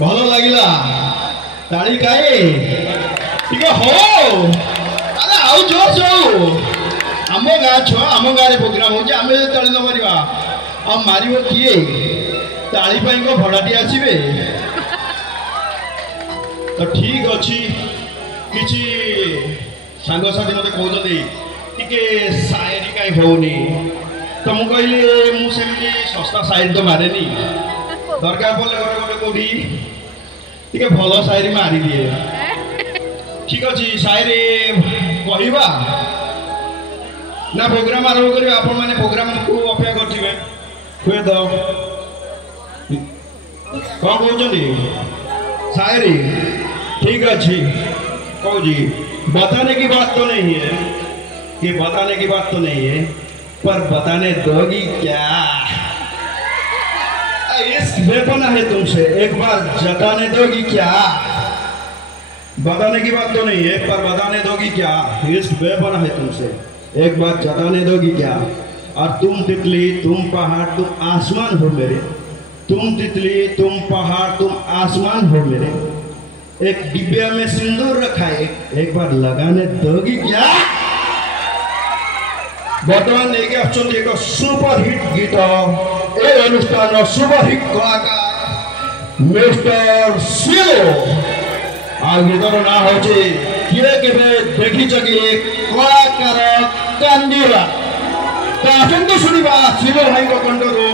ଭଲ ଲାଗିଲା ତାଳି କାଏ ଟିକେ ହଉ ଆରେ ଆଉ ଜୋର ହଉ ଆମ ଗାଁ ଛୁଆ ଆମ ଗାଁରେ ପ୍ରୋଗ୍ରାମ ହଉଛି ଆମେ ଯଦି ତାଳି ନ ମାରିବା ଆଉ ମାରିବ କିଏ ତାଳି ପାଇଁ କଣ ଭଡ଼ାଟିଏ ଆସିବେ ତ ଠିକ ଅଛି କିଛି ସାଙ୍ଗସାଥି ମତେ କହୁଛନ୍ତି ଟିକେ ସାଏରୀ କାହିଁ ହଉନି ତ ମୁଁ କହିଲି ମୁଁ ସେମିତି ଶସ୍ତା ସାଏରୀ ତ ମାରେନି ଦରକାର ପଡ଼ିଲେ ଗୋଟେ ଗୋଟେ କୋଉଠି ଟିକେ ଭଲ ସାଏରୀ ମାରିଦିଏ ଠିକ ଅଛି ସାଏରୀ କହିବା ନା ପ୍ରୋଗ୍ରାମ ଆରମ୍ଭ କରିବା ଆପଣ ମାନେ ପ୍ରୋଗ୍ରାମକୁ ଅପେକ୍ଷା କରିଥିବେ ହୁଏତ କଣ କହୁଛନ୍ତି शायरी ठीक अच्छी कहो जी बताने की बात तो नहीं है कि बताने की बात तो नहीं है पर बताने दोगी क्या इस बेपना है तुमसे एक बार जताने दोगी क्या बताने की बात तो नहीं है पर बताने दोगी क्या इस बेपना है तुमसे एक बार जताने दोगी क्या और तुम तितली तुम पहाड़ तुम आसमान हो मेरे तुम तितली तुम पहाड़ तुम आसमान हो मेरे एक डिब्बे में सिंदूर रखा है एक बार लगाने दोगी क्या बर्तमान लेके आछंती एक सुपर हिट गीत ए अनुष्ठान सुपर हिट कलाकार मिस्टर सिलो आ गीतर ना होचे किए केबे देखिछ कि कलाकार कांदिरा तो आसंतु सुनिबा सिलो भाई को कंडरो